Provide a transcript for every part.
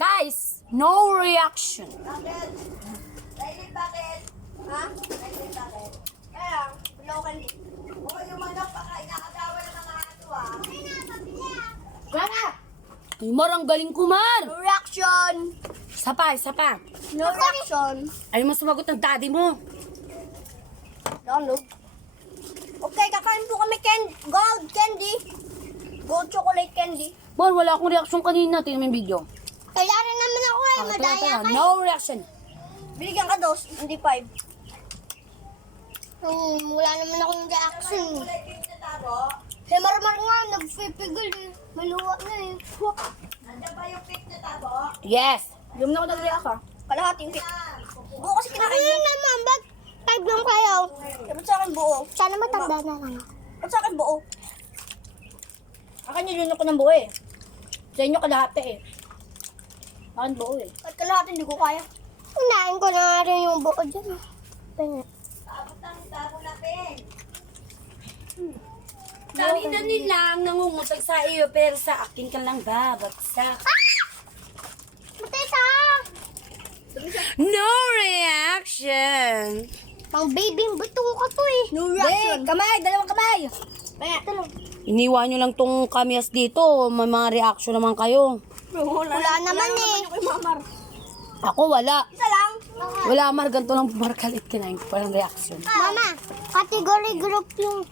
Guys, no reaction. Bakit? Dahil bakit? Ha? Dahil bakit? Kaya, local. O yung manok, baka inakagawa ng mga ato ah. Wala. Kumar, ang galing kumar. No reaction. Isa pa, isa pa. No reaction. Ayaw mo sumagot ng daddy mo. Download. Okay, kakain po kami gold candy. Gold chocolate candy. Mar, wala akong reaction kanina. Tingnan mo yung video. Kailangan naman ako eh, madaya ka. No reaction. Binigyan ka dos, hindi 5. Wala naman akong reaction. Si Marmar nga, nagpipigil eh. May luwa na eh. Nandiyan ba yung cake na tabo? Yes. Yung na ako nag-react ha. Kalahating cake. Buo kasi kinakain mo. Naman, ba't 5 lang kayo? Ba't sa akin buo? Sana matanda na lang. Ba't sa akin buo? Akin nilunok ko ng buo eh. Sa inyo kalahati eh. Akin buo eh. At kalahati hindi ko kaya. Unahin ko na nga rin yung buo dyan. Tabo na pen. Sabi na nilang nangungutag sa iyo pero sa akin ka lang babagsak. Matita! No reaction. Pang baby buto ka to eh. No reaction. Kamay, dalawang kamay. Kaya, tulong. Iniwan nyo lang tong kamyas dito. May mga reaction naman kayo. Wala naman eh. Ako wala. Isa lang. Wala mar, ganito lang markalit kinain ko. Parang reaction. Mama, category group yung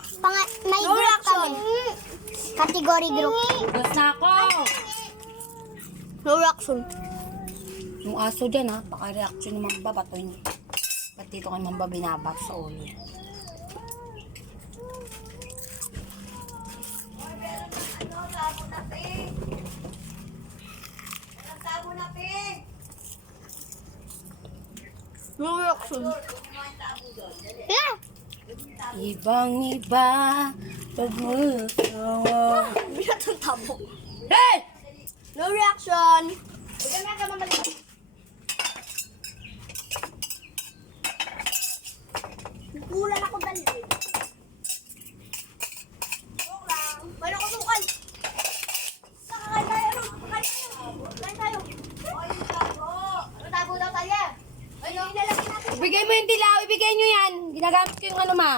may No group reaction. kami. Category group. Gas na ako. No reaction. Yung aso dyan ha, baka reaction ng mga babatoy niyo. Ba't dito kay mamba binabat sa ulo? No reaction. Yeah. Ibang iba, pag mo. Bilat ang tabo. Hey! No reaction. Huwag ka mamalik. Kulan ako dali. Joke lang. Mayroon ko sukal. Sakakay tayo. Kain tayo. Ay, tabo. Tabo daw tayo. Ano? Ilalagay natin. Ibigay mo yung dilaw, ibigay nyo yan. Ginagamit ko yung ano ma.